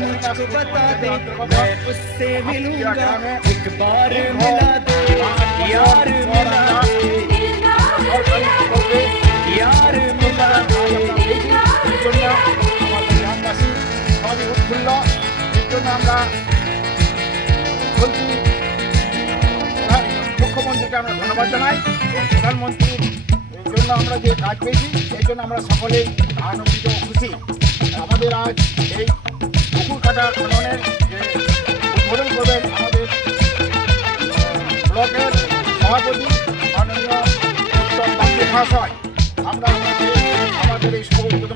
मुझको बता दे मैं उससे मिलूंगा एक बार मिला दे यार मिला दे यार मिला दे গ্রামবাসী সবই উৎফুল্ল এর জন্য আমরা মুখ্যমন্ত্রীকে আমরা ধন্যবাদ জানাই এবং প্রধানমন্ত্রীর জন্য আমরা যে কাজ পেয়েছি এই জন্য আমরা সকলেই আনন্দিত খুশি। আমাদের আজ এই পুকুর কাটা খননের যে উদ্বোধন করবেন আমাদের ব্লকের সভাপতি মাননীয় উত্তম বাগদি মহাশয়। আমরা আমাদের এই সভাপতি